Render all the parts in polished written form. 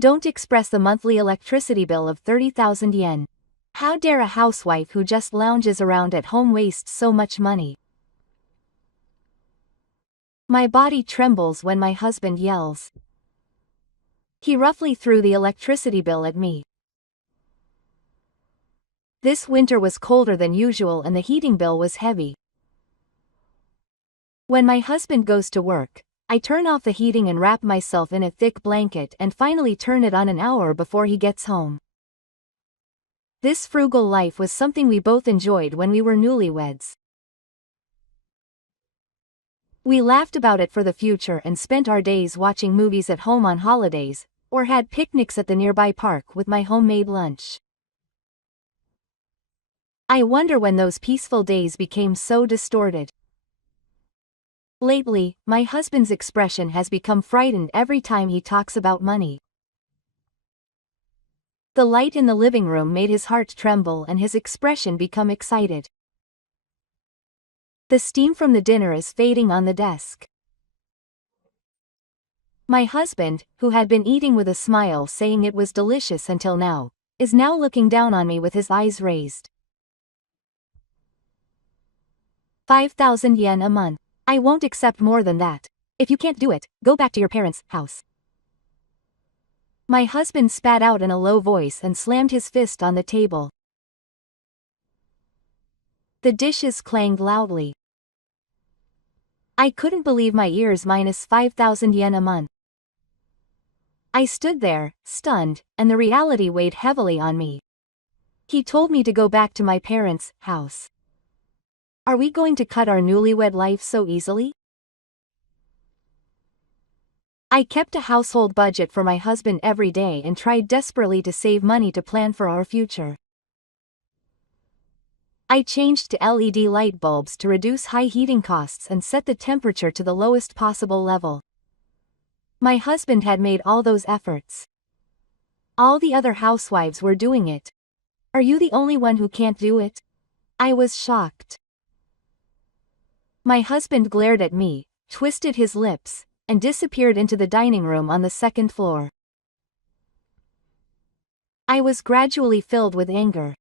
Don't express the monthly electricity bill of 30,000 yen. How dare a housewife who just lounges around at home waste so much money? My body trembles when my husband yells. He roughly threw the electricity bill at me. This winter was colder than usual and the heating bill was heavy. When my husband goes to work, I turn off the heating and wrap myself in a thick blanket and finally turn it on an hour before he gets home. This frugal life was something we both enjoyed when we were newlyweds. We laughed about it for the future and spent our days watching movies at home on holidays, or had picnics at the nearby park with my homemade lunch. I wonder when those peaceful days became so distorted. Lately, my husband's expression has become frightened every time he talks about money. The light in the living room made his heart tremble and his expression become excited. The steam from the dinner is fading on the desk. My husband, who had been eating with a smile saying it was delicious until now, is now looking down on me with his eyes raised. 5,000 yen a month. I won't accept more than that. If you can't do it, go back to your parents' house. My husband spat out in a low voice and slammed his fist on the table. The dishes clanged loudly. I couldn't believe my ears. Minus 5,000 yen a month. I stood there, stunned, and the reality weighed heavily on me. He told me to go back to my parents' house. Are we going to cut our newlywed life so easily? I kept a household budget for my husband every day and tried desperately to save money to plan for our future. I changed to LED light bulbs to reduce high heating costs and set the temperature to the lowest possible level. My husband had made all those efforts. All the other housewives were doing it. Are you the only one who can't do it? I was shocked. My husband glared at me, twisted his lips, and disappeared into the dining room on the second floor. I was gradually filled with anger.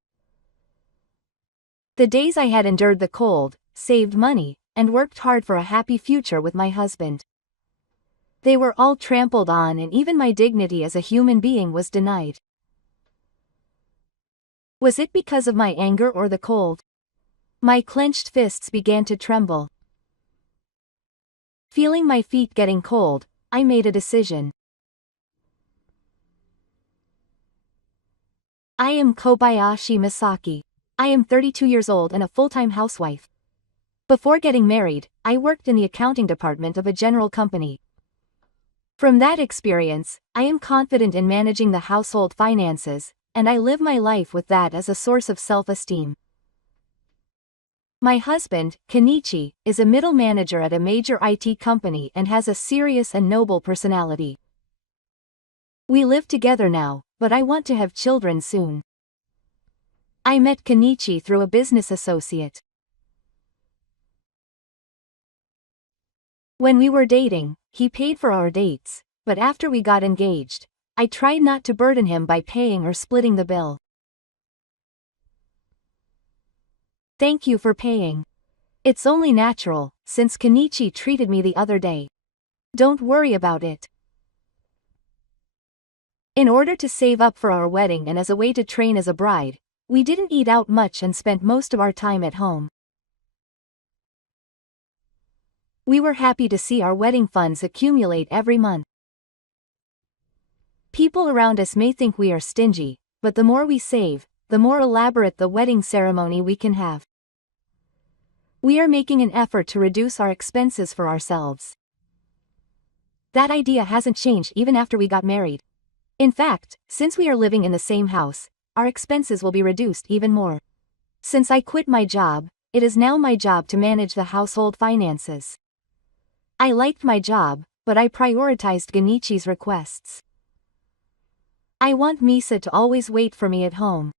The days I had endured the cold, saved money, and worked hard for a happy future with my husband. They were all trampled on, and even my dignity as a human being was denied. Was it because of my anger or the cold? My clenched fists began to tremble. Feeling my feet getting cold, I made a decision. I am Kobayashi Misaki. I am 32 years old and a full-time housewife. Before getting married, I worked in the accounting department of a general company. From that experience, I am confident in managing the household finances, and I live my life with that as a source of self-esteem. My husband, Kenichi, is a middle manager at a major IT company and has a serious and noble personality. We live together now, but I want to have children soon. I met Kenichi through a business associate. When we were dating, he paid for our dates, but after we got engaged, I tried not to burden him by paying or splitting the bill. Thank you for paying. It's only natural, since Kenichi treated me the other day. Don't worry about it. In order to save up for our wedding and as a way to train as a bride, we didn't eat out much and spent most of our time at home. We were happy to see our wedding funds accumulate every month. People around us may think we are stingy, but the more we save, the more elaborate the wedding ceremony we can have. We are making an effort to reduce our expenses for ourselves. That idea hasn't changed even after we got married. In fact, since we are living in the same house, our expenses will be reduced even more. Since I quit my job, it is now my job to manage the household finances. I liked my job, but I prioritized Genichi's requests. I want Misa to always wait for me at home.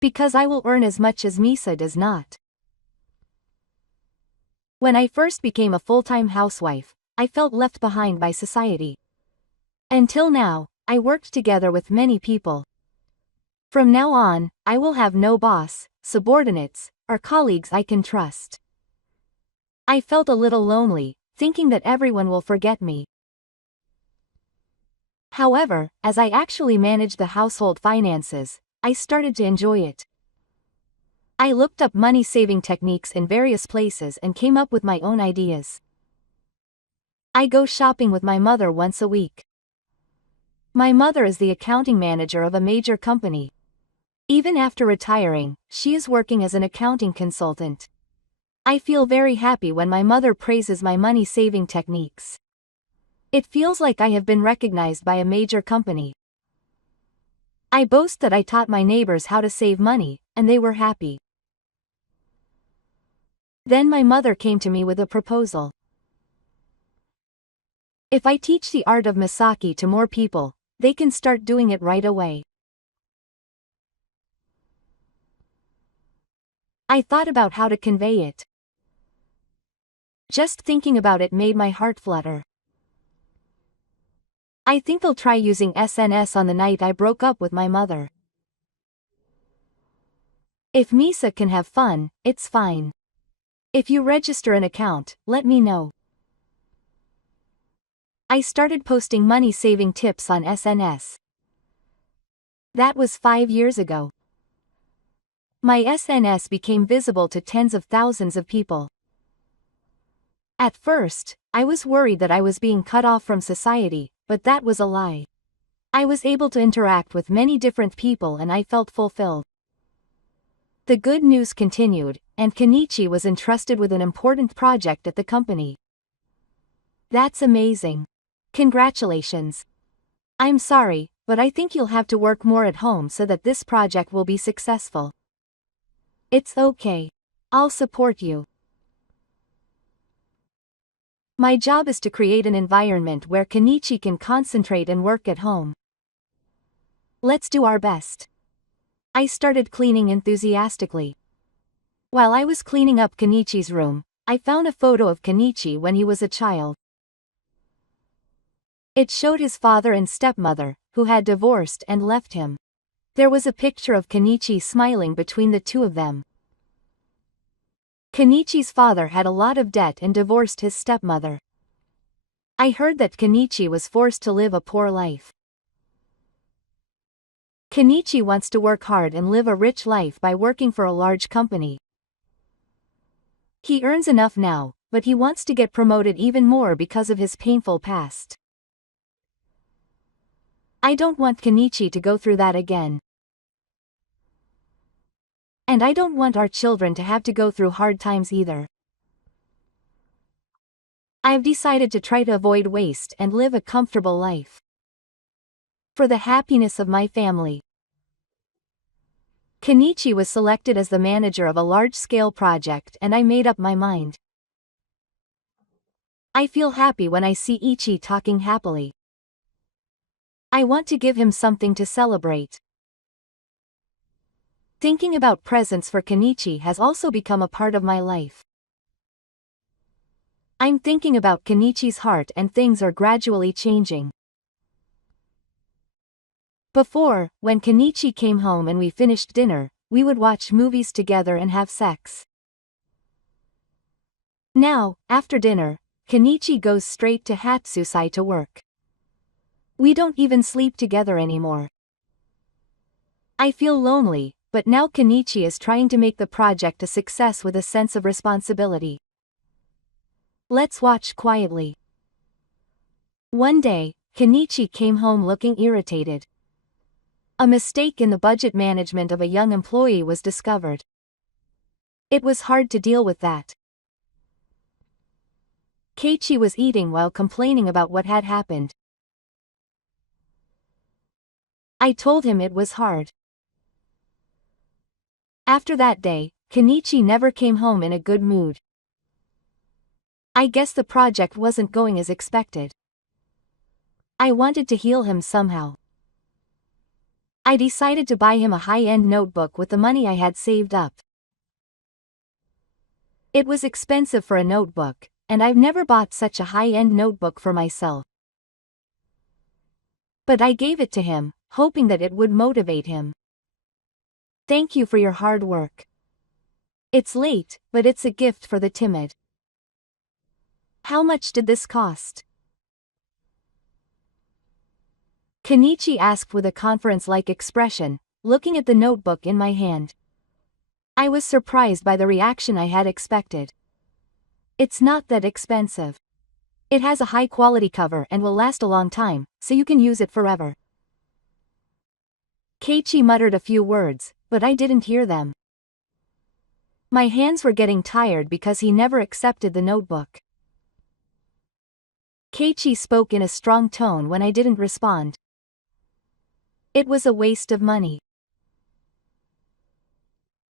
Because I will earn as much as Misa does not. When I first became a full-time housewife, I felt left behind by society. Until now, I worked together with many people. From now on, I will have no boss, subordinates, or colleagues I can trust. I felt a little lonely, thinking that everyone will forget me. However, as I actually managed the household finances, I started to enjoy it. I looked up money-saving techniques in various places and came up with my own ideas. I go shopping with my mother once a week. My mother is the accounting manager of a major company. Even after retiring, she is working as an accounting consultant. I feel very happy when my mother praises my money-saving techniques. It feels like I have been recognized by a major company. I boast that I taught my neighbors how to save money, and they were happy. Then my mother came to me with a proposal. If I teach the art of massage to more people, they can start doing it right away. I thought about how to convey it. Just thinking about it made my heart flutter. I think they'll try using SNS on the night I broke up with my mother. If Misa can have fun, it's fine. If you register an account, let me know. I started posting money-saving tips on SNS. That was 5 years ago. My SNS became visible to tens of thousands of people. At first, I was worried that I was being cut off from society, but that was a lie. I was able to interact with many different people and I felt fulfilled. The good news continued, and Kenichi was entrusted with an important project at the company. That's amazing. Congratulations. I'm sorry, but I think you'll have to work more at home so that this project will be successful. It's okay. I'll support you. My job is to create an environment where Kenichi can concentrate and work at home. Let's do our best. I started cleaning enthusiastically. While I was cleaning up Kenichi's room, I found a photo of Kenichi when he was a child. It showed his father and stepmother, who had divorced and left him. There was a picture of Kenichi smiling between the two of them. Kenichi's father had a lot of debt and divorced his stepmother. I heard that Kenichi was forced to live a poor life. Kenichi wants to work hard and live a rich life by working for a large company. He earns enough now, but he wants to get promoted even more because of his painful past. I don't want Kenichi to go through that again. And I don't want our children to have to go through hard times either. I've decided to try to avoid waste and live a comfortable life. For the happiness of my family. Kenichi was selected as the manager of a large-scale project and I made up my mind. I feel happy when I see Ichi talking happily. I want to give him something to celebrate. Thinking about presents for Kenichi has also become a part of my life. I'm thinking about Kenichi's heart and things are gradually changing. Before, when Kenichi came home and we finished dinner, we would watch movies together and have sex. Now, after dinner, Kenichi goes straight to Hatsusai to work. We don't even sleep together anymore. I feel lonely, but now Kenichi is trying to make the project a success with a sense of responsibility. Let's watch quietly. One day, Kenichi came home looking irritated. A mistake in the budget management of a young employee was discovered. It was hard to deal with that. Keiichi was eating while complaining about what had happened. I told him it was hard. After that day, Kenichi never came home in a good mood. I guess the project wasn't going as expected. I wanted to heal him somehow. I decided to buy him a high-end notebook with the money I had saved up. It was expensive for a notebook, and I've never bought such a high-end notebook for myself. But I gave it to him, hoping that it would motivate him. Thank you for your hard work. It's late, but it's a gift for the timid. How much did this cost? Kenichi asked with a conference-like expression, looking at the notebook in my hand. I was surprised by the reaction I had expected. It's not that expensive. It has a high-quality cover and will last a long time, so you can use it forever. Keiichi muttered a few words, but I didn't hear them. My hands were getting tired because he never accepted the notebook. Keiichi spoke in a strong tone when I didn't respond. It was a waste of money.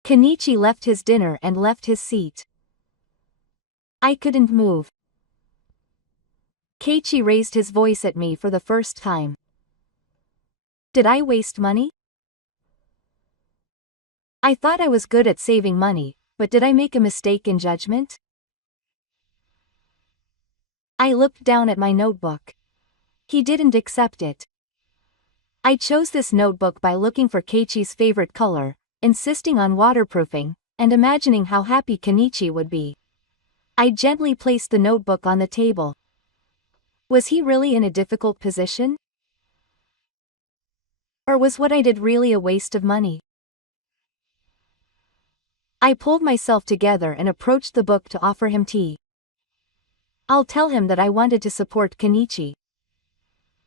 Kenichi left his dinner and left his seat. I couldn't move. Keiichi raised his voice at me for the first time. Did I waste money? I thought I was good at saving money, but did I make a mistake in judgment? I looked down at my notebook. He didn't accept it. I chose this notebook by looking for Keiichi's favorite color, insisting on waterproofing, and imagining how happy Kenichi would be. I gently placed the notebook on the table. Was he really in a difficult position? Or was what I did really a waste of money? I pulled myself together and approached the book to offer him tea. I'll tell him that I wanted to support Kenichi.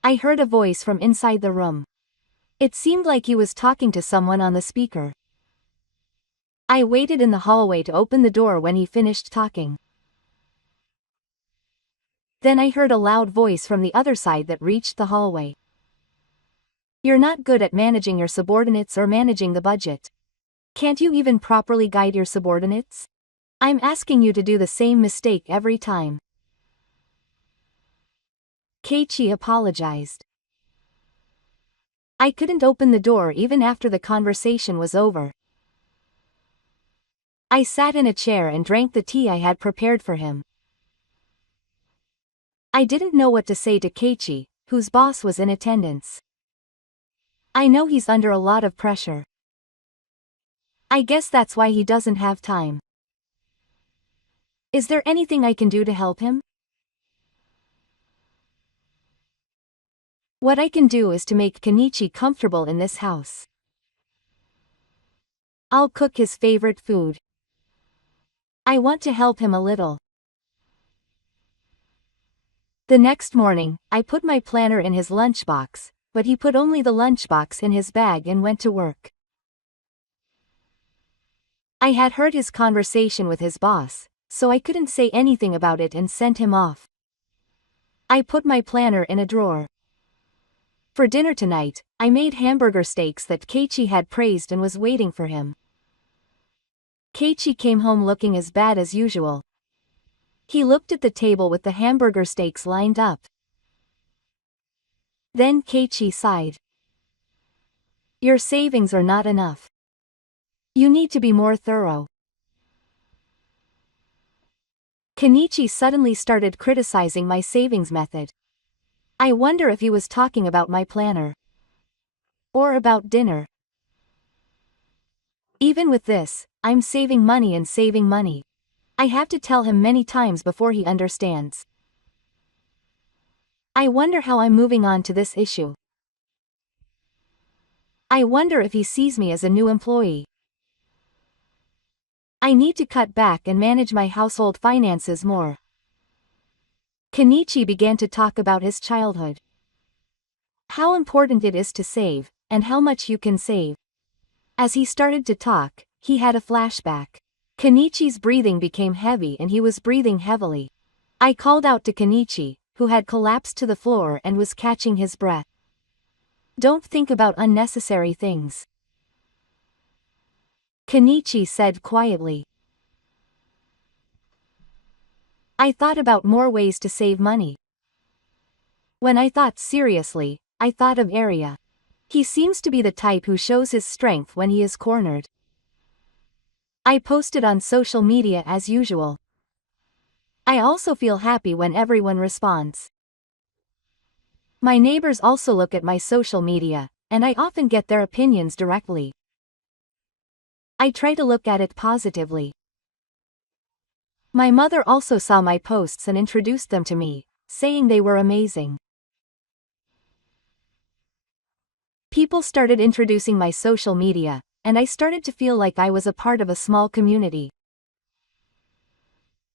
I heard a voice from inside the room. It seemed like he was talking to someone on the speaker. I waited in the hallway to open the door when he finished talking. Then I heard a loud voice from the other side that reached the hallway. You're not good at managing your subordinates or managing the budget. Can't you even properly guide your subordinates? I'm asking you to do the same mistake every time. Keiichi apologized. I couldn't open the door even after the conversation was over. I sat in a chair and drank the tea I had prepared for him. I didn't know what to say to Keiichi, whose boss was in attendance. I know he's under a lot of pressure. I guess that's why he doesn't have time. Is there anything I can do to help him? What I can do is to make Kenichi comfortable in this house. I'll cook his favorite food. I want to help him a little. The next morning, I put my planner in his lunchbox, but he put only the lunchbox in his bag and went to work. I had heard his conversation with his boss, so I couldn't say anything about it and sent him off. I put my planner in a drawer. For dinner tonight, I made hamburger steaks that Keiichi had praised and was waiting for him. Keiichi came home looking as bad as usual. He looked at the table with the hamburger steaks lined up. Then Keiichi sighed. Your savings are not enough. You need to be more thorough. Kenichi suddenly started criticizing my savings method. I wonder if he was talking about my planner. Or about dinner. Even with this, I'm saving money and saving money. I have to tell him many times before he understands. I wonder how I'm moving on to this issue. I wonder if he sees me as a new employee. I need to cut back and manage my household finances more. Kenichi began to talk about his childhood. How important it is to save, and how much you can save. As he started to talk, he had a flashback. Kenichi's breathing became heavy and he was breathing heavily. I called out to Kenichi, who had collapsed to the floor and was catching his breath. Don't think about unnecessary things. Kenichi said quietly. I thought about more ways to save money. When I thought seriously, I thought of Arya. He seems to be the type who shows his strength when he is cornered. I posted on social media as usual. I also feel happy when everyone responds. My neighbors also look at my social media, and I often get their opinions directly. I try to look at it positively. My mother also saw my posts and introduced them to me, saying they were amazing. People started introducing my social media, and I started to feel like I was a part of a small community.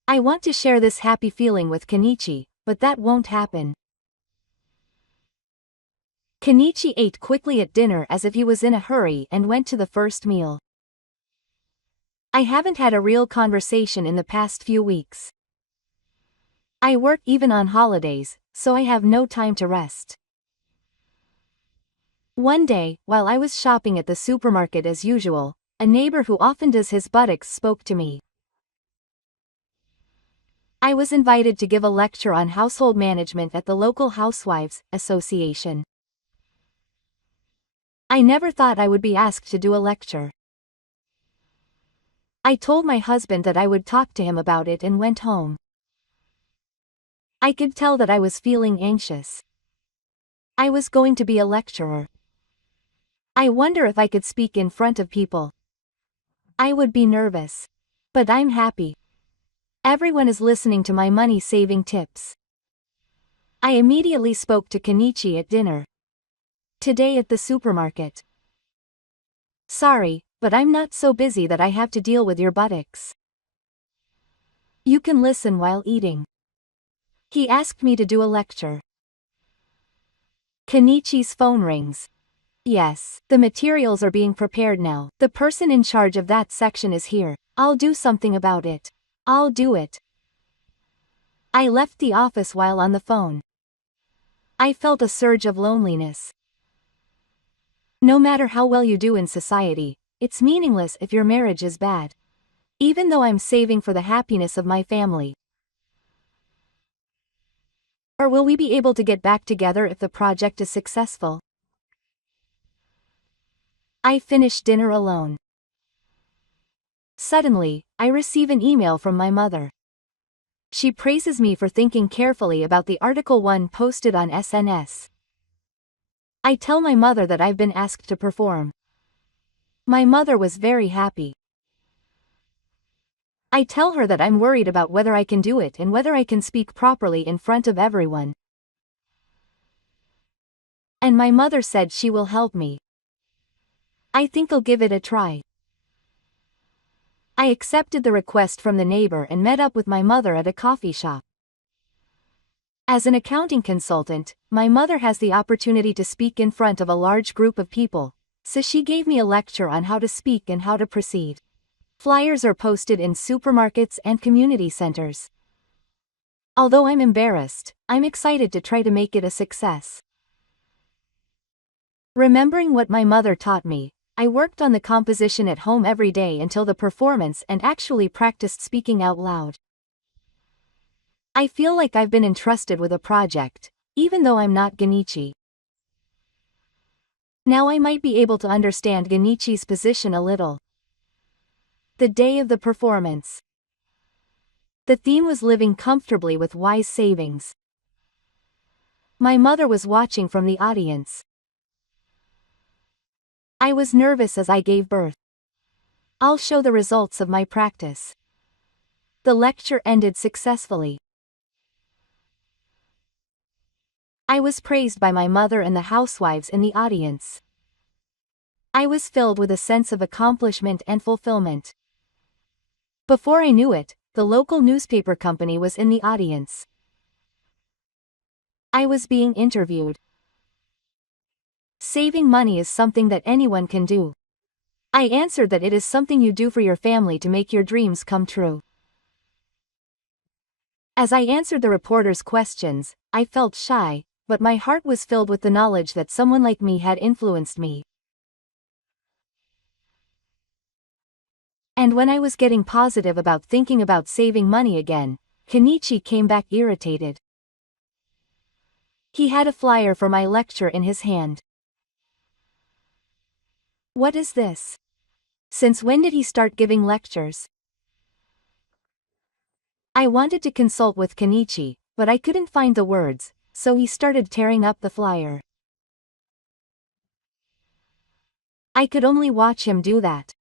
I want to share this happy feeling with Kenichi, but that won't happen. Kenichi ate quickly at dinner as if he was in a hurry and went to the first meal. I haven't had a real conversation in the past few weeks. I work even on holidays, so I have no time to rest. One day, while I was shopping at the supermarket as usual, a neighbor who often does his buttocks spoke to me. I was invited to give a lecture on household management at the local Housewives Association. I never thought I would be asked to do a lecture. I told my husband that I would talk to him about it and went home. I could tell that I was feeling anxious. I was going to be a lecturer. I wonder if I could speak in front of people. I would be nervous. But I'm happy. Everyone is listening to my money-saving tips. I immediately spoke to Kenichi at dinner. Today at the supermarket. Sorry, but I'm not so busy that I have to deal with your buttocks. You can listen while eating. He asked me to do a lecture. Kenichi's phone rings. Yes, the materials are being prepared now. The person in charge of that section is here. I'll do something about it. I'll do it. I left the office while on the phone. I felt a surge of loneliness. No matter how well you do in society, it's meaningless if your marriage is bad. Even though I'm saving for the happiness of my family. Or will we be able to get back together if the project is successful? I finished dinner alone. Suddenly, I receive an email from my mother. She praises me for thinking carefully about the article 1 posted on SNS. I tell my mother that I've been asked to perform. My mother was very happy. I tell her that I'm worried about whether I can do it and whether I can speak properly in front of everyone. And my mother said she will help me. I think I'll give it a try. I accepted the request from the neighbor and met up with my mother at a coffee shop. As an accounting consultant, my mother has the opportunity to speak in front of a large group of people, so she gave me a lecture on how to speak and how to proceed. Flyers are posted in supermarkets and community centers. Although I'm embarrassed, I'm excited to try to make it a success. Remembering what my mother taught me, I worked on the composition at home every day until the performance and actually practiced speaking out loud. I feel like I've been entrusted with a project, even though I'm not Genichi. Now I might be able to understand Genichi's position a little. The day of the performance. The theme was living comfortably with wise savings. My mother was watching from the audience. I was nervous as I gave birth. I'll show the results of my practice. The lecture ended successfully. I was praised by my mother and the housewives in the audience. I was filled with a sense of accomplishment and fulfillment. Before I knew it, the local newspaper company was in the audience. I was being interviewed. Saving money is something that anyone can do. I answered that it is something you do for your family to make your dreams come true. As I answered the reporter's questions, I felt shy, but my heart was filled with the knowledge that someone like me had influenced me. And when I was getting positive about thinking about saving money again, Kenichi came back irritated. He had a flyer for my lecture in his hand. What is this? Since when did he start giving lectures? I wanted to consult with Kenichi, but I couldn't find the words, so he started tearing up the flyer. I could only watch him do that.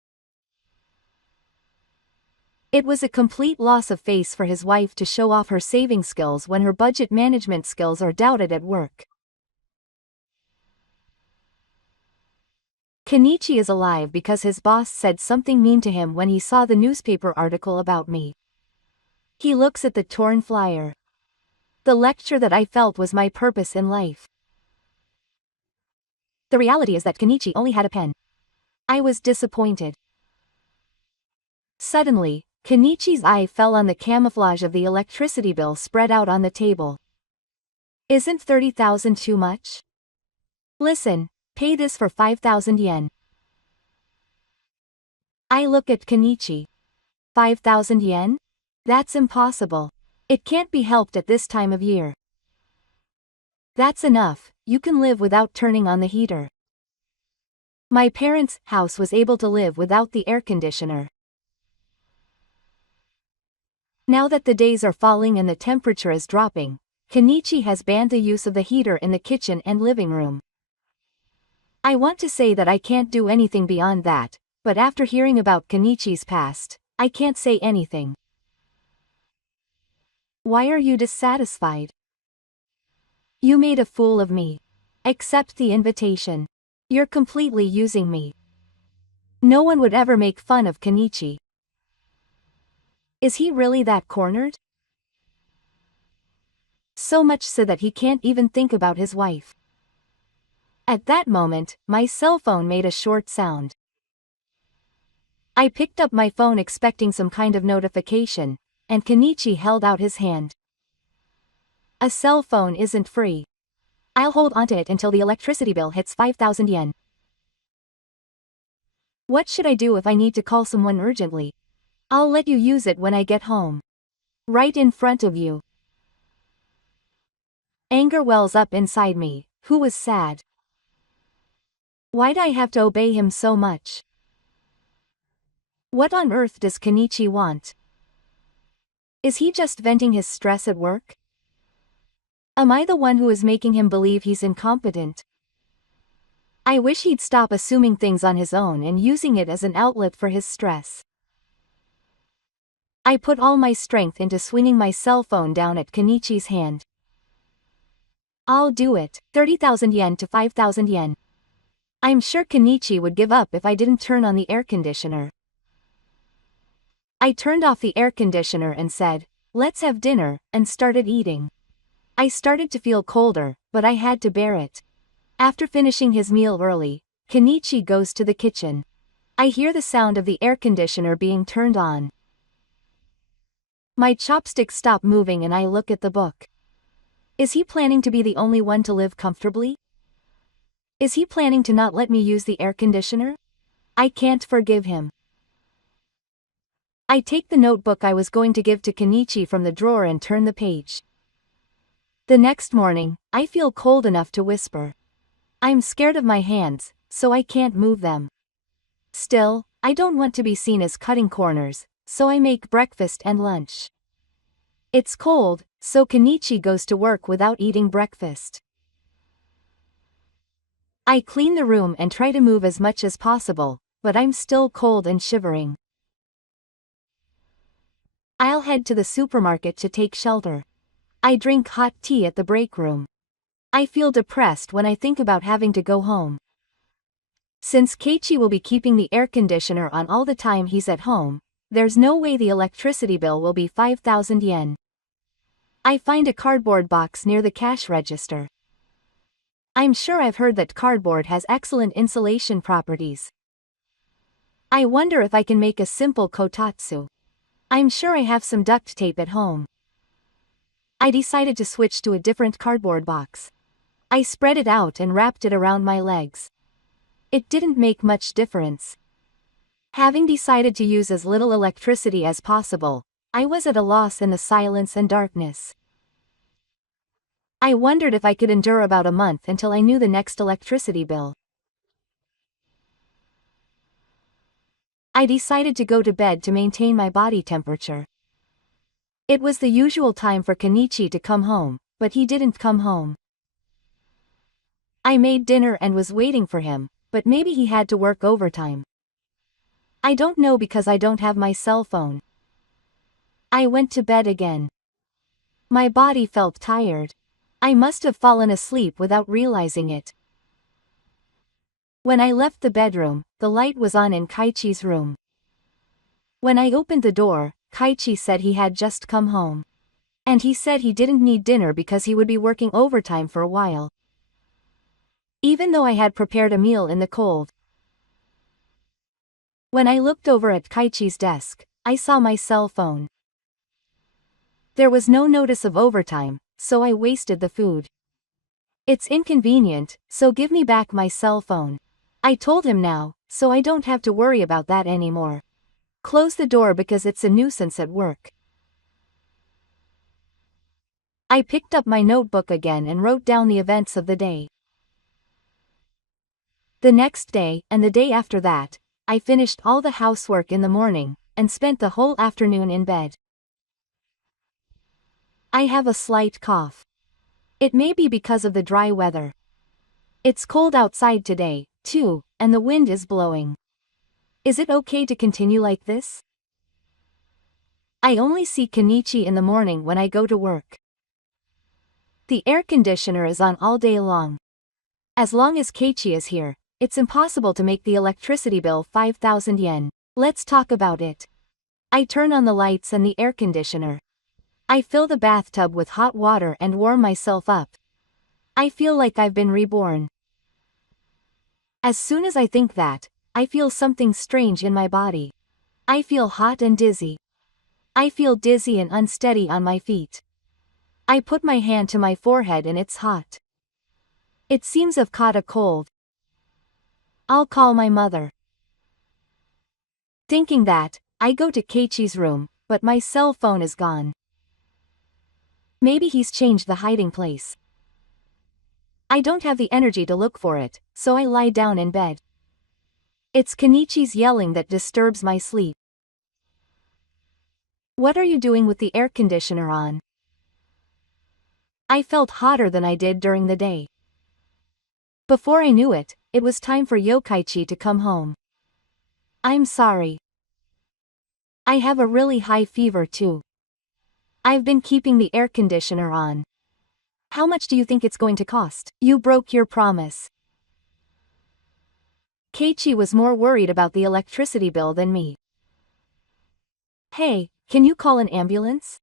It was a complete loss of face for his wife to show off her saving skills when her budget management skills are doubted at work. Kenichi is alive because his boss said something mean to him when he saw the newspaper article about me. He looks at the torn flyer. The lecture that I felt was my purpose in life. The reality is that Kenichi only had a pen. I was disappointed. Suddenly, Kenichi's eye fell on the camouflage of the electricity bill spread out on the table. Isn't 30,000 too much? Listen, pay this for 5,000 yen. I look at Kenichi. 5,000 yen? That's impossible. It can't be helped at this time of year. That's enough, you can live without turning on the heater. My parents' house was able to live without the air conditioner. Now that the days are falling and the temperature is dropping, Kenichi has banned the use of the heater in the kitchen and living room. I want to say that I can't do anything beyond that, but after hearing about Kenichi's past, I can't say anything. Why are you dissatisfied? You made a fool of me. Accept the invitation. You're completely using me. No one would ever make fun of Kenichi. Is he really that cornered? So much so that he can't even think about his wife. At that moment, my cell phone made a short sound. I picked up my phone expecting some kind of notification, and Kenichi held out his hand. A cell phone isn't free. I'll hold onto it until the electricity bill hits 5,000 yen. What should I do if I need to call someone urgently? I'll let you use it when I get home. Right in front of you. Anger wells up inside me, who was sad. Why'd I have to obey him so much? What on earth does Kenichi want? Is he just venting his stress at work? Am I the one who is making him believe he's incompetent? I wish he'd stop assuming things on his own and using it as an outlet for his stress. I put all my strength into swinging my cell phone down at Kenichi's hand. I'll do it, 30,000 yen to 5,000 yen. I'm sure Kenichi would give up if I didn't turn on the air conditioner. I turned off the air conditioner and said, "Let's have dinner," and started eating. I started to feel colder, but I had to bear it. After finishing his meal early, Kenichi goes to the kitchen. I hear the sound of the air conditioner being turned on. My chopsticks stop moving and I look at the book. Is he planning to be the only one to live comfortably? Is he planning to not let me use the air conditioner? I can't forgive him. I take the notebook I was going to give to Kenichi from the drawer and turn the page. The next morning, I feel cold enough to whisper. I'm scared of my hands, so I can't move them. Still, I don't want to be seen as cutting corners, so I make breakfast and lunch. It's cold, so Kenichi goes to work without eating breakfast. I clean the room and try to move as much as possible, but I'm still cold and shivering. I'll head to the supermarket to take shelter. I drink hot tea at the break room. I feel depressed when I think about having to go home. Since Keiichi will be keeping the air conditioner on all the time he's at home, there's no way the electricity bill will be 5,000 yen. I find a cardboard box near the cash register. I'm sure I've heard that cardboard has excellent insulation properties. I wonder if I can make a simple kotatsu. I'm sure I have some duct tape at home. I decided to switch to a different cardboard box. I spread it out and wrapped it around my legs. It didn't make much difference. Having decided to use as little electricity as possible, I was at a loss in the silence and darkness. I wondered if I could endure about a month until I knew the next electricity bill. I decided to go to bed to maintain my body temperature. It was the usual time for Kenichi to come home, but he didn't come home. I made dinner and was waiting for him, but maybe he had to work overtime. I don't know because I don't have my cell phone. I went to bed again. My body felt tired. I must have fallen asleep without realizing it. When I left the bedroom, the light was on in Kaichi's room. When I opened the door, Kaichi said he had just come home. And he said he didn't need dinner because he would be working overtime for a while. Even though I had prepared a meal in the cold. When I looked over at Kaichi's desk, I saw my cell phone. There was no notice of overtime, so I wasted the food. It's inconvenient, so give me back my cell phone. I told him now, so I don't have to worry about that anymore. Close the door because it's a nuisance at work. I picked up my notebook again and wrote down the events of the day. The next day, and the day after that, I finished all the housework in the morning, and spent the whole afternoon in bed. I have a slight cough. It may be because of the dry weather. It's cold outside today, too, and the wind is blowing. Is it okay to continue like this? I only see Kenichi in the morning when I go to work. The air conditioner is on all day long. As long as Keiichi is here, it's impossible to make the electricity bill 5,000 yen. Let's talk about it. I turn on the lights and the air conditioner. I fill the bathtub with hot water and warm myself up. I feel like I've been reborn. As soon as I think that, I feel something strange in my body. I feel hot and dizzy. I feel dizzy and unsteady on my feet. I put my hand to my forehead and it's hot. It seems I've caught a cold. I'll call my mother. Thinking that, I go to Keiichi's room, but my cell phone is gone. Maybe he's changed the hiding place. I don't have the energy to look for it, so I lie down in bed. It's Kenichi's yelling that disturbs my sleep. What are you doing with the air conditioner on? I felt hotter than I did during the day. Before I knew it, it was time for Yokaichi to come home. I'm sorry. I have a really high fever too. I've been keeping the air conditioner on. How much do you think it's going to cost? You broke your promise. Keiichi was more worried about the electricity bill than me. Hey, can you call an ambulance?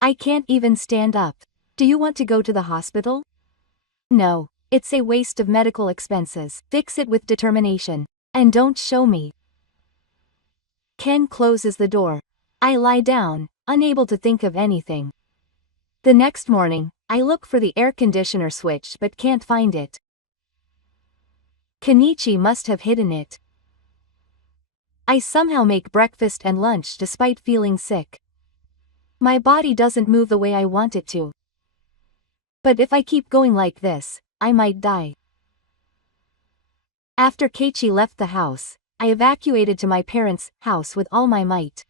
I can't even stand up. Do you want to go to the hospital? No. It's a waste of medical expenses. Fix it with determination. And don't show me. Ken closes the door. I lie down, unable to think of anything. The next morning, I look for the air conditioner switch but can't find it. Kenichi must have hidden it. I somehow make breakfast and lunch despite feeling sick. My body doesn't move the way I want it to. But if I keep going like this, I might die. After Keiichi left the house, I evacuated to my parents' house with all my might.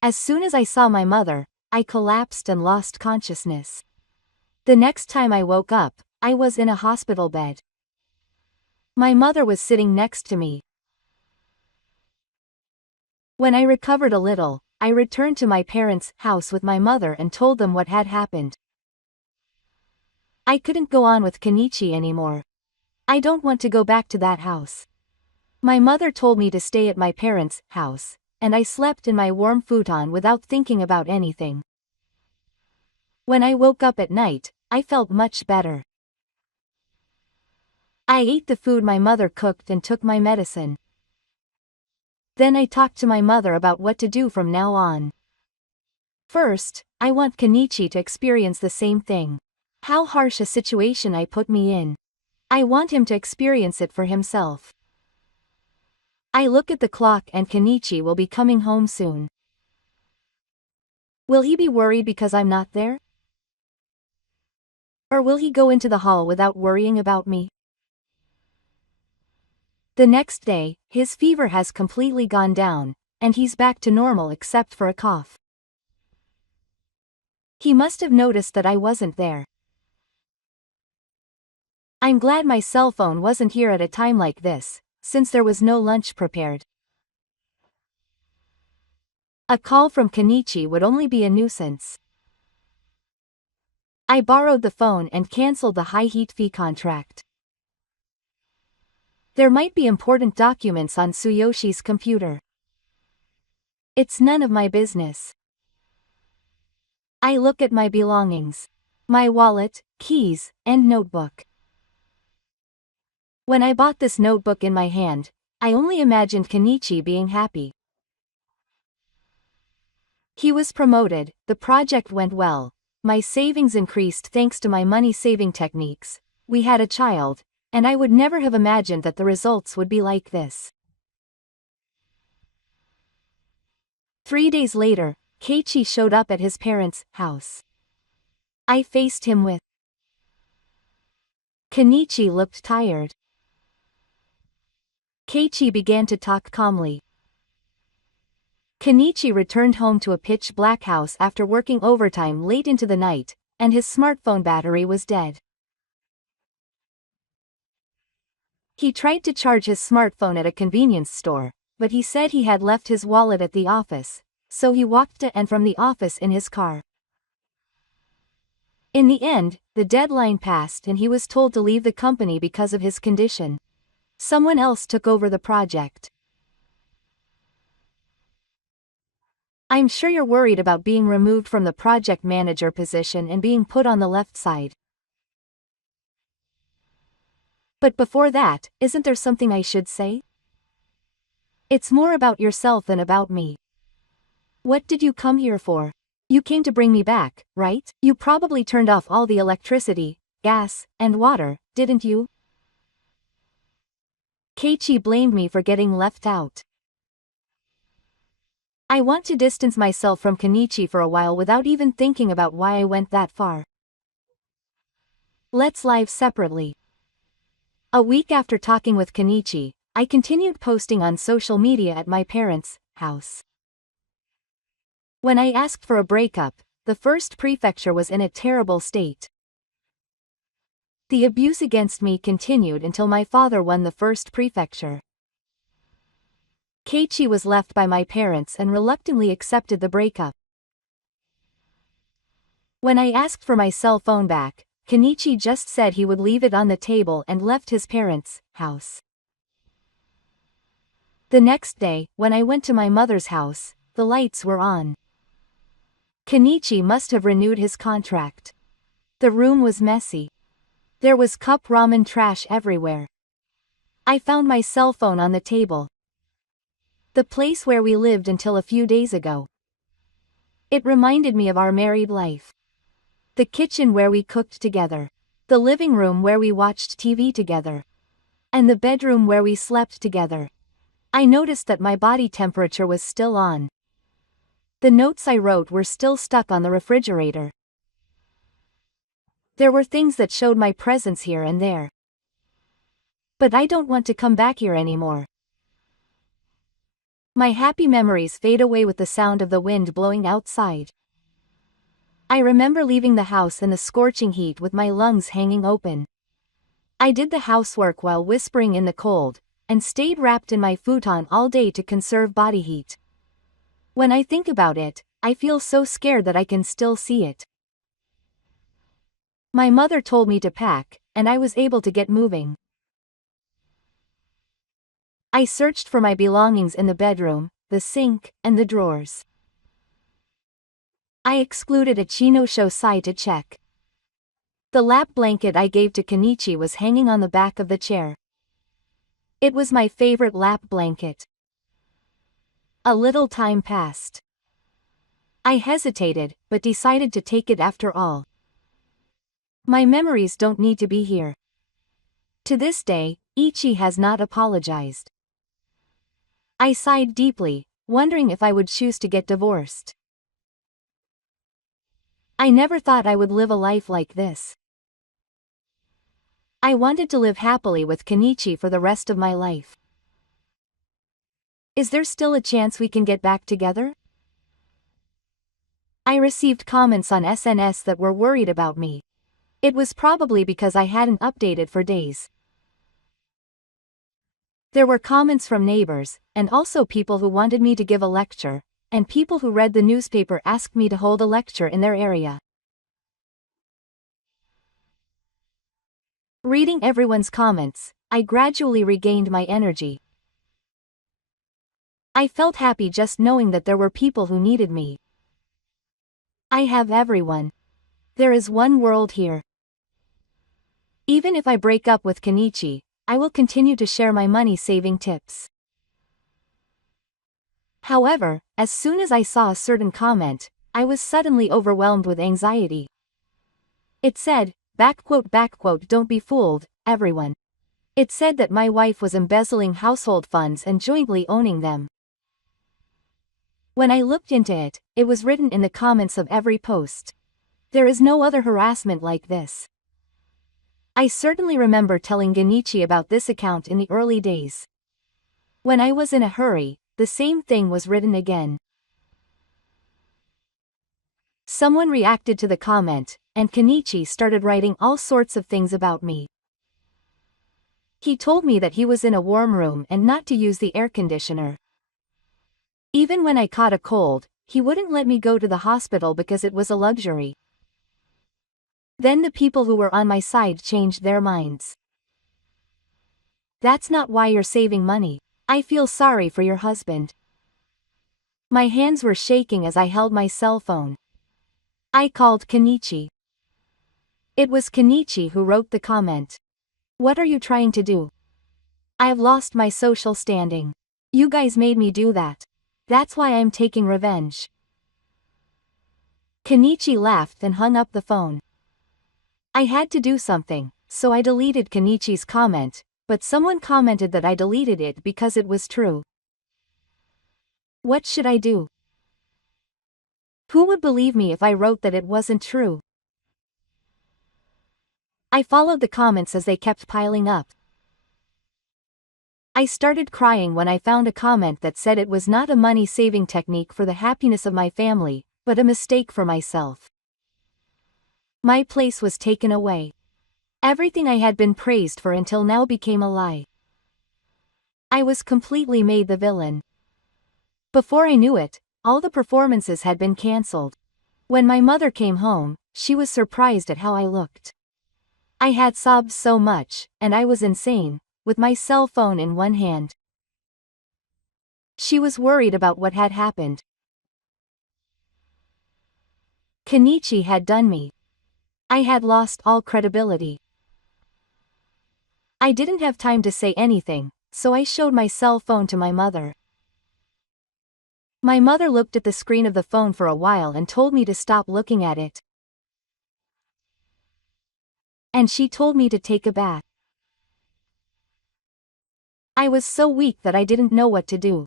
As soon as I saw my mother, I collapsed and lost consciousness. The next time I woke up, I was in a hospital bed. My mother was sitting next to me. When I recovered a little, I returned to my parents' house with my mother and told them what had happened. I couldn't go on with Kenichi anymore. I don't want to go back to that house. My mother told me to stay at my parents' house, and I slept in my warm futon without thinking about anything. When I woke up at night, I felt much better. I ate the food my mother cooked and took my medicine. Then I talked to my mother about what to do from now on. First, I want Kenichi to experience the same thing. How harsh a situation I put me in. I want him to experience it for himself. I look at the clock and Kenichi will be coming home soon. Will he be worried because I'm not there? Or will he go into the hall without worrying about me? The next day, his fever has completely gone down, and he's back to normal except for a cough. He must have noticed that I wasn't there. I'm glad my cell phone wasn't here at a time like this, since there was no lunch prepared. A call from Kenichi would only be a nuisance. I borrowed the phone and cancelled the high heat fee contract. There might be important documents on Tsuyoshi's computer. It's none of my business. I look at my belongings. My wallet, keys, and notebook. When I bought this notebook in my hand, I only imagined Kenichi being happy. He was promoted, the project went well, my savings increased thanks to my money-saving techniques, we had a child, and I would never have imagined that the results would be like this. 3 days later, Keiichi showed up at his parents' house. I faced him with. Kenichi looked tired. Keiichi began to talk calmly. Kenichi returned home to a pitch-black house after working overtime late into the night, and his smartphone battery was dead. He tried to charge his smartphone at a convenience store, but he said he had left his wallet at the office, so he walked to and from the office in his car. In the end, the deadline passed and he was told to leave the company because of his condition. Someone else took over the project. I'm sure you're worried about being removed from the project manager position and being put on the left side. But before that, isn't there something I should say? It's more about yourself than about me. What did you come here for? You came to bring me back, right? You probably turned off all the electricity, gas, and water, didn't you? Keiichi blamed me for getting left out. I want to distance myself from Kenichi for a while without even thinking about why I went that far. Let's live separately. A week after talking with Kenichi, I continued posting on social media at my parents' house. When I asked for a breakup, the first prefecture was in a terrible state. The abuse against me continued until my father won the first prefecture. Keiichi was left by my parents and reluctantly accepted the breakup. When I asked for my cell phone back, Kenichi just said he would leave it on the table and left his parents' house. The next day, when I went to my mother's house, the lights were on. Kenichi must have renewed his contract. The room was messy. There was cup ramen trash everywhere. I found my cell phone on the table. The place where we lived until a few days ago. It reminded me of our married life. The kitchen where we cooked together. The living room where we watched TV together. And the bedroom where we slept together. I noticed that my body temperature was still on. The notes I wrote were still stuck on the refrigerator. There were things that showed my presence here and there. But I don't want to come back here anymore. My happy memories fade away with the sound of the wind blowing outside. I remember leaving the house in the scorching heat with my lungs hanging open. I did the housework while whispering in the cold, and stayed wrapped in my futon all day to conserve body heat. When I think about it, I feel so scared that I can still see it. My mother told me to pack, and I was able to get moving. I searched for my belongings in the bedroom, the sink, and the drawers. I excluded a Chinosho sai to check. The lap blanket I gave to Kenichi was hanging on the back of the chair. It was my favorite lap blanket. A little time passed. I hesitated, but decided to take it after all. My memories don't need to be here. To this day, Ichi has not apologized. I sighed deeply, wondering if I would choose to get divorced. I never thought I would live a life like this. I wanted to live happily with Kenichi for the rest of my life. Is there still a chance we can get back together? I received comments on SNS that were worried about me. It was probably because I hadn't updated for days. There were comments from neighbors, and also people who wanted me to give a lecture, and people who read the newspaper asked me to hold a lecture in their area. Reading everyone's comments, I gradually regained my energy. I felt happy just knowing that there were people who needed me. I have everyone. There is one world here. Even if I break up with Kenichi, I will continue to share my money-saving tips. However, as soon as I saw a certain comment, I was suddenly overwhelmed with anxiety. It said, "Don't be fooled, everyone." It said that my wife was embezzling household funds and jointly owning them. When I looked into it, it was written in the comments of every post. There is no other harassment like this. I certainly remember telling Genichi about this account in the early days. When I was in a hurry, the same thing was written again. Someone reacted to the comment, and Kenichi started writing all sorts of things about me. He told me that he was in a warm room and not to use the air conditioner. Even when I caught a cold, he wouldn't let me go to the hospital because it was a luxury. Then the people who were on my side changed their minds. That's not why you're saving money. I feel sorry for your husband. My hands were shaking as I held my cell phone. I called Kenichi. It was Kenichi who wrote the comment. "What are you trying to do? I've lost my social standing. You guys made me do that. That's why I'm taking revenge." Kenichi laughed and hung up the phone. I had to do something, so I deleted Kenichi's comment, but someone commented that I deleted it because it was true. What should I do? Who would believe me if I wrote that it wasn't true? I followed the comments as they kept piling up. I started crying when I found a comment that said it was not a money-saving technique for the happiness of my family, but a mistake for myself. My place was taken away. Everything I had been praised for until now became a lie. I was completely made the villain. Before I knew it, all the performances had been cancelled. When my mother came home, she was surprised at how I looked. I had sobbed so much, and I was insane, with my cell phone in one hand. She was worried about what had happened. Kenichi had done me. I had lost all credibility. I didn't have time to say anything, so I showed my cell phone to my mother. My mother looked at the screen of the phone for a while and told me to stop looking at it. And she told me to take a bath. I was so weak that I didn't know what to do.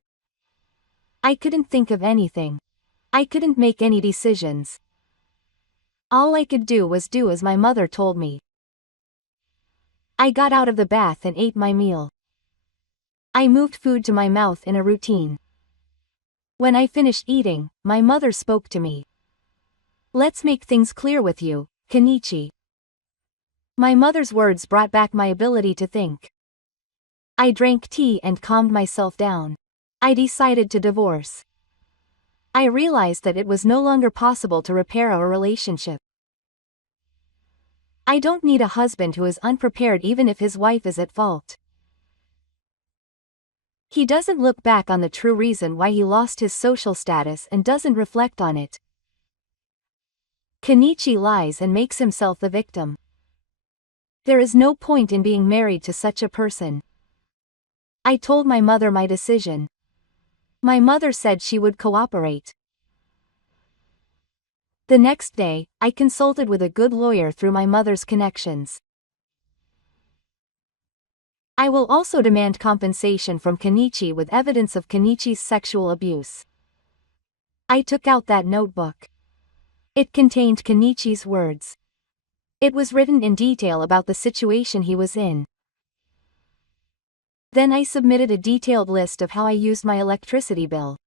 I couldn't think of anything. I couldn't make any decisions. All I could do was do as my mother told me. I got out of the bath and ate my meal. I moved food to my mouth in a routine. When I finished eating, my mother spoke to me. "Let's make things clear with you, Kenichi." My mother's words brought back my ability to think. I drank tea and calmed myself down. I decided to divorce. I realized that it was no longer possible to repair our relationship. I don't need a husband who is unprepared even if his wife is at fault. He doesn't look back on the true reason why he lost his social status and doesn't reflect on it. Kenichi lies and makes himself the victim. There is no point in being married to such a person. I told my mother my decision. My mother said she would cooperate. The next day, I consulted with a good lawyer through my mother's connections. I will also demand compensation from Kenichi with evidence of Kenichi's sexual abuse. I took out that notebook. It contained Kenichi's words. It was written in detail about the situation he was in. Then I submitted a detailed list of how I used my electricity bill.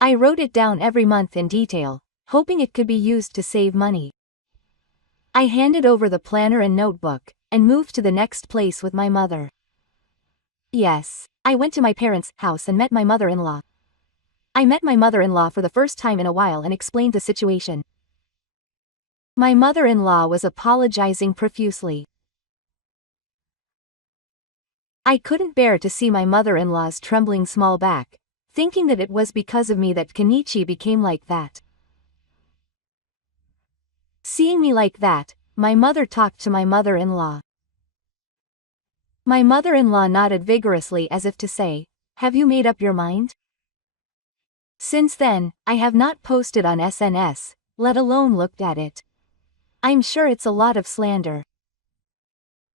I wrote it down every month in detail, hoping it could be used to save money. I handed over the planner and notebook, and moved to the next place with my mother. Yes, I went to my parents' house and met my mother-in-law. I met my mother-in-law for the first time in a while and explained the situation. My mother-in-law was apologizing profusely. I couldn't bear to see my mother-in-law's trembling small back, thinking that it was because of me that Kenichi became like that. Seeing me like that, my mother talked to my mother-in-law. My mother-in-law nodded vigorously as if to say, "Have you made up your mind?" Since then, I have not posted on SNS, let alone looked at it. I'm sure it's a lot of slander.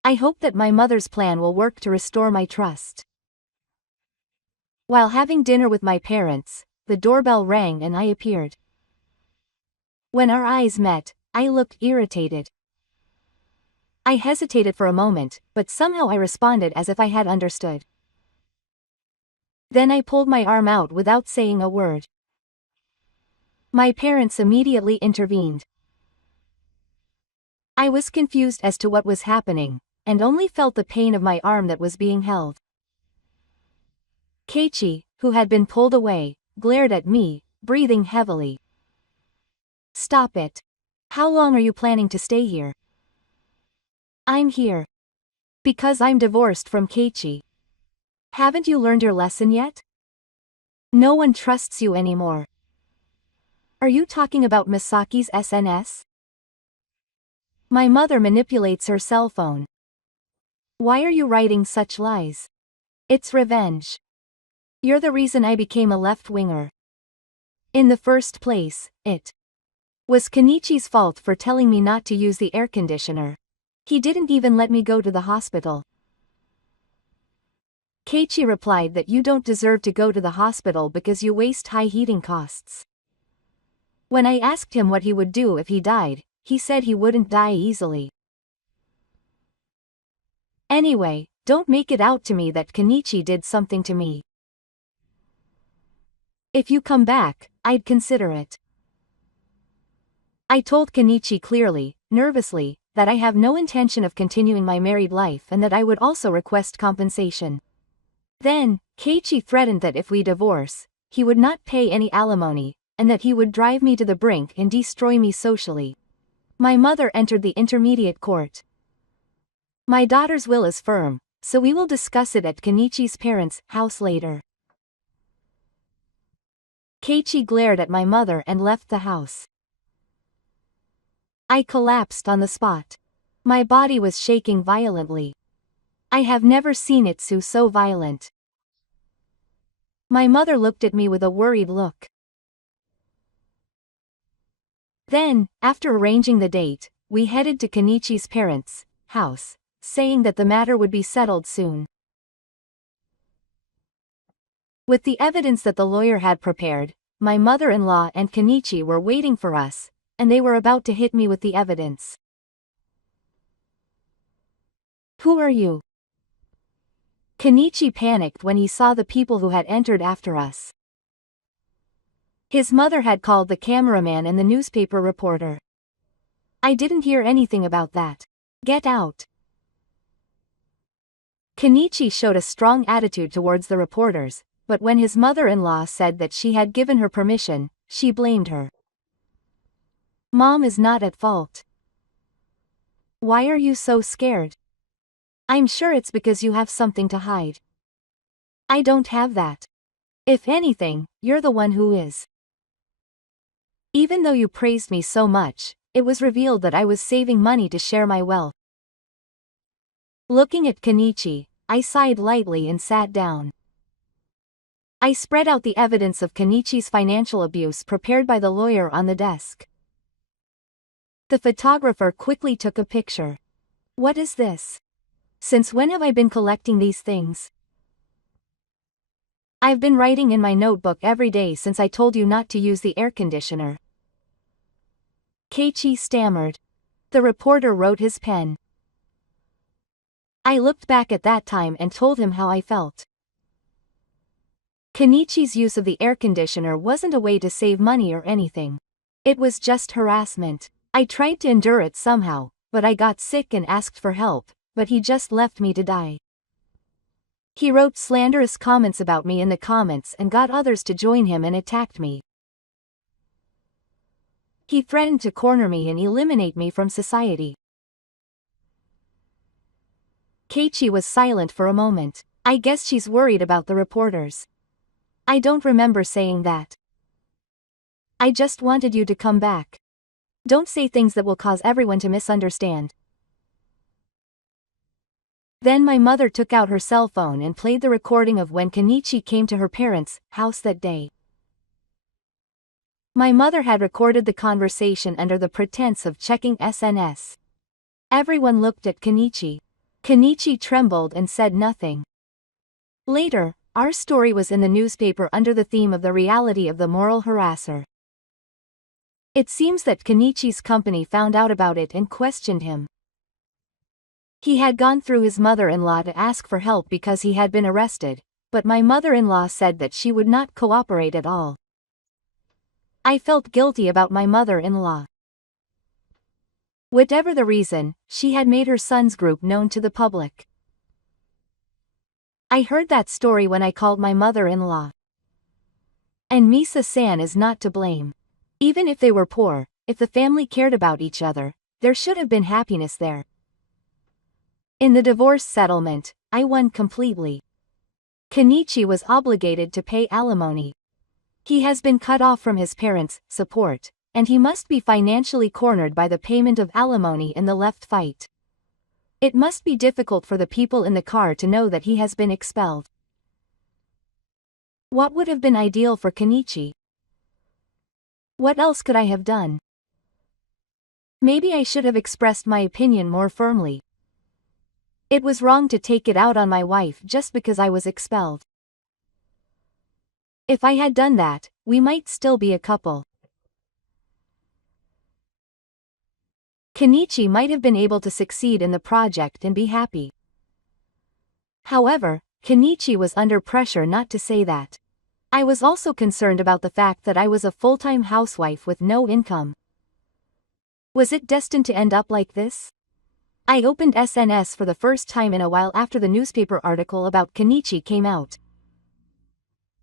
I hope that my mother's plan will work to restore my trust. While having dinner with my parents, the doorbell rang and I appeared. When our eyes met, I looked irritated. I hesitated for a moment, but somehow I responded as if I had understood. Then I pulled my arm out without saying a word. My parents immediately intervened. I was confused as to what was happening, and only felt the pain of my arm that was being held. Keiichi, who had been pulled away, glared at me, breathing heavily. "Stop it. How long are you planning to stay here?" "I'm here because I'm divorced from Keiichi. Haven't you learned your lesson yet? No one trusts you anymore." "Are you talking about Misaki's SNS? My mother manipulates her cell phone. Why are you writing such lies? It's revenge. You're the reason I became a left-winger. In the first place, it was Kenichi's fault for telling me not to use the air conditioner. He didn't even let me go to the hospital." Keiichi replied that you don't deserve to go to the hospital because you waste high heating costs. When I asked him what he would do if he died, he said he wouldn't die easily. Anyway, don't make it out to me that Kenichi did something to me. If you come back, I'd consider it. I told Kenichi clearly, nervously, that I have no intention of continuing my married life and that I would also request compensation. Then, Keiichi threatened that if we divorce, he would not pay any alimony, and that he would drive me to the brink and destroy me socially. My mother entered the intermediate court. My daughter's will is firm, so we will discuss it at Kenichi's parents' house later. Keiichi glared at my mother and left the house. I collapsed on the spot. My body was shaking violently. I have never seen it so violent. My mother looked at me with a worried look. Then, after arranging the date, we headed to Kenichi's parents' house, saying that the matter would be settled soon. With the evidence that the lawyer had prepared, my mother-in-law and Kenichi were waiting for us, and they were about to hit me with the evidence. "Who are you?" Kenichi panicked when he saw the people who had entered after us. His mother had called the cameraman and the newspaper reporter. "I didn't hear anything about that. Get out." Kenichi showed a strong attitude towards the reporters, but when his mother-in-law said that she had given her permission, she blamed her. "Mom is not at fault. Why are you so scared? I'm sure it's because you have something to hide." "I don't have that. If anything, you're the one who is. Even though you praised me so much, it was revealed that I was saving money to share my wealth." Looking at Kenichi, I sighed lightly and sat down. I spread out the evidence of Kenichi's financial abuse prepared by the lawyer on the desk. The photographer quickly took a picture. "What is this? Since when have I been collecting these things?" "I've been writing in my notebook every day since I told you not to use the air conditioner." Keiichi stammered. The reporter wrote his pen. I looked back at that time and told him how I felt. Kenichi's use of the air conditioner wasn't a way to save money or anything. It was just harassment. I tried to endure it somehow, but I got sick and asked for help, but he just left me to die. He wrote slanderous comments about me in the comments and got others to join him and attacked me. He threatened to corner me and eliminate me from society. Keiichi was silent for a moment. I guess she's worried about the reporters. I don't remember saying that. I just wanted you to come back. Don't say things that will cause everyone to misunderstand. Then my mother took out her cell phone and played the recording of when Kenichi came to her parents' house that day. My mother had recorded the conversation under the pretense of checking SNS. Everyone looked at Kenichi. Kenichi trembled and said nothing. Later, our story was in the newspaper under the theme of the reality of the moral harasser. It seems that Kenichi's company found out about it and questioned him. He had gone through his mother-in-law to ask for help because he had been arrested, but my mother-in-law said that she would not cooperate at all. I felt guilty about my mother-in-law. Whatever the reason, she had made her son's group known to the public. I heard that story when I called my mother-in-law. And Misa-san is not to blame. Even if they were poor, if the family cared about each other, there should have been happiness there. In the divorce settlement, I won completely. Kenichi was obligated to pay alimony. He has been cut off from his parents' support, and he must be financially cornered by the payment of alimony in the left fight. It must be difficult for the people in the car to know that he has been expelled. What would have been ideal for Kenichi? What else could I have done? Maybe I should have expressed my opinion more firmly. It was wrong to take it out on my wife just because I was expelled. If I had done that, we might still be a couple. Kenichi might have been able to succeed in the project and be happy. However, Kenichi was under pressure not to say that. I was also concerned about the fact that I was a full-time housewife with no income. Was it destined to end up like this? I opened SNS for the first time in a while after the newspaper article about Kenichi came out.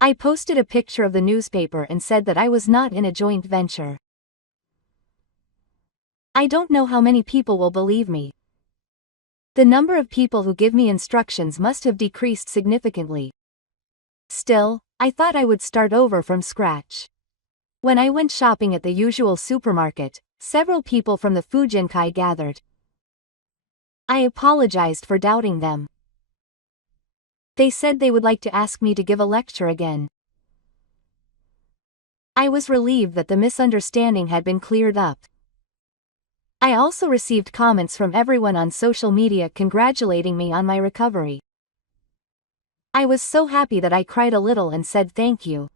I posted a picture of the newspaper and said that I was not in a joint venture. I don't know how many people will believe me. The number of people who give me instructions must have decreased significantly. Still, I thought I would start over from scratch. When I went shopping at the usual supermarket, several people from the Fujinkai gathered. I apologized for doubting them. They said they would like to ask me to give a lecture again. I was relieved that the misunderstanding had been cleared up. I also received comments from everyone on social media congratulating me on my recovery. I was so happy that I cried a little and said thank you.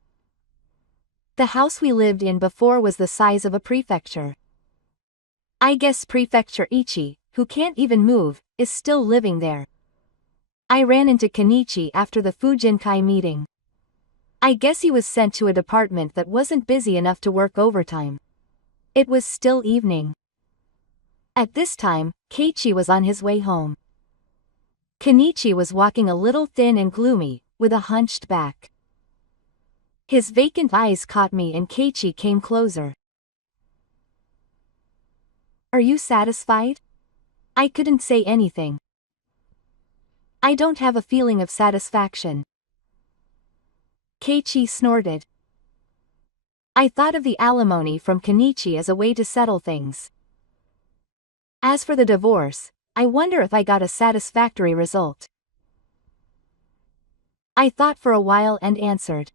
The house we lived in before was the size of a prefecture. I guess Prefecture Ichi, who can't even move, is still living there. I ran into Kenichi after the Fujinkai meeting. I guess he was sent to a department that wasn't busy enough to work overtime. It was still evening. At this time, Keiichi was on his way home. Kenichi was walking a little thin and gloomy, with a hunched back. His vacant eyes caught me and Keiichi came closer. Are you satisfied? I couldn't say anything. I don't have a feeling of satisfaction. Keiichi snorted. I thought of the alimony from Kenichi as a way to settle things. As for the divorce, I wonder if I got a satisfactory result. I thought for a while and answered.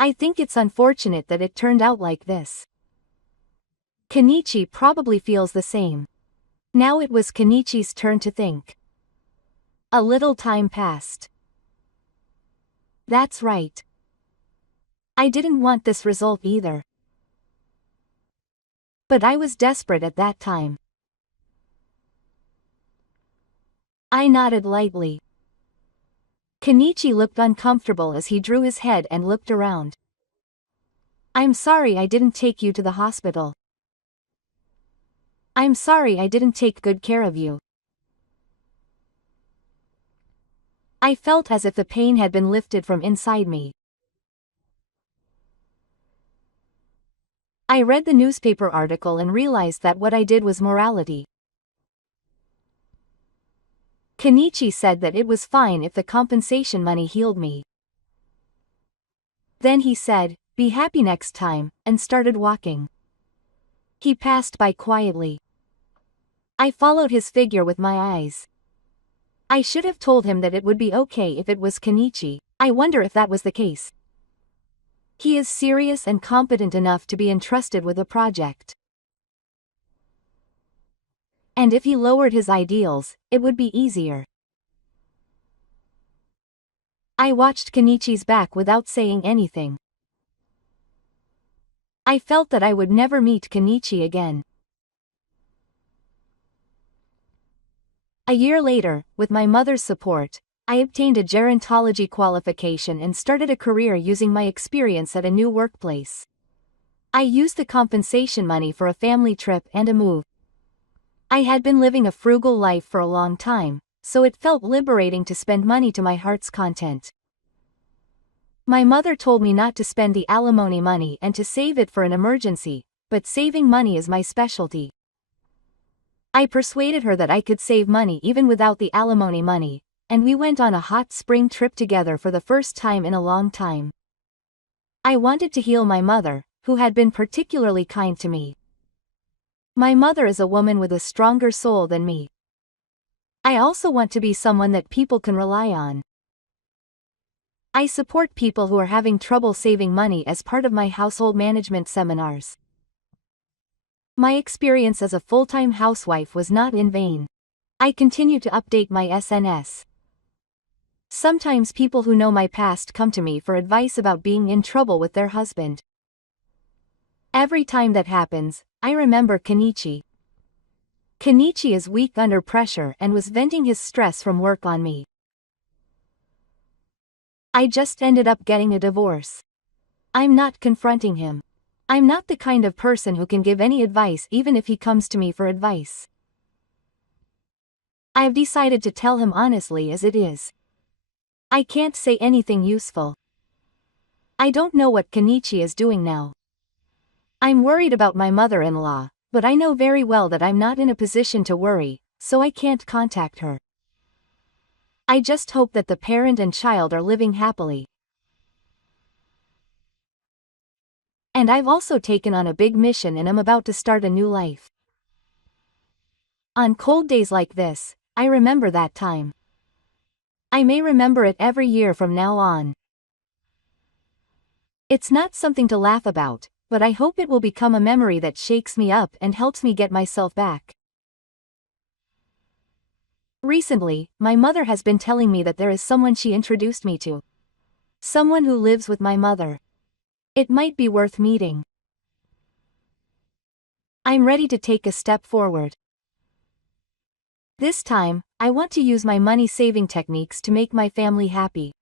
I think it's unfortunate that it turned out like this. Kenichi probably feels the same. Now it was Kenichi's turn to think. A little time passed. That's right. I didn't want this result either. But I was desperate at that time. I nodded lightly. Kenichi looked uncomfortable as he drew his head and looked around. I'm sorry I didn't take you to the hospital. I'm sorry I didn't take good care of you. I felt as if the pain had been lifted from inside me. I read the newspaper article and realized that what I did was morality. Kenichi said that it was fine if the compensation money healed me. Then he said, "Be happy next time," and started walking. He passed by quietly. I followed his figure with my eyes. I should have told him that it would be okay if it was Kenichi. I wonder if that was the case. He is serious and competent enough to be entrusted with a project. And if he lowered his ideals, it would be easier. I watched Kenichi's back without saying anything. I felt that I would never meet Kenichi again. A year later, with my mother's support, I obtained a gerontology qualification and started a career using my experience at a new workplace. I used the compensation money for a family trip and a move. I had been living a frugal life for a long time, so it felt liberating to spend money to my heart's content. My mother told me not to spend the alimony money and to save it for an emergency, but saving money is my specialty. I persuaded her that I could save money even without the alimony money, and we went on a hot spring trip together for the first time in a long time. I wanted to heal my mother, who had been particularly kind to me. My mother is a woman with a stronger soul than me. I also want to be someone that people can rely on. I support people who are having trouble saving money as part of my household management seminars. My experience as a full-time housewife was not in vain. I continue to update my SNS. Sometimes people who know my past come to me for advice about being in trouble with their husband. Every time that happens, I remember Kenichi. Kenichi is weak under pressure and was venting his stress from work on me. I just ended up getting a divorce. I'm not confronting him. I'm not the kind of person who can give any advice even if he comes to me for advice. I've decided to tell him honestly as it is. I can't say anything useful. I don't know what Kenichi is doing now. I'm worried about my mother-in-law, but I know very well that I'm not in a position to worry, so I can't contact her. I just hope that the parent and child are living happily. And I've also taken on a big mission and am about to start a new life. On cold days like this, I remember that time. I may remember it every year from now on. It's not something to laugh about, but I hope it will become a memory that shakes me up and helps me get myself back. Recently, my mother has been telling me that there is someone she introduced me to. Someone who lives with my mother. It might be worth meeting. I'm ready to take a step forward. This time, I want to use my money-saving techniques to make my family happy.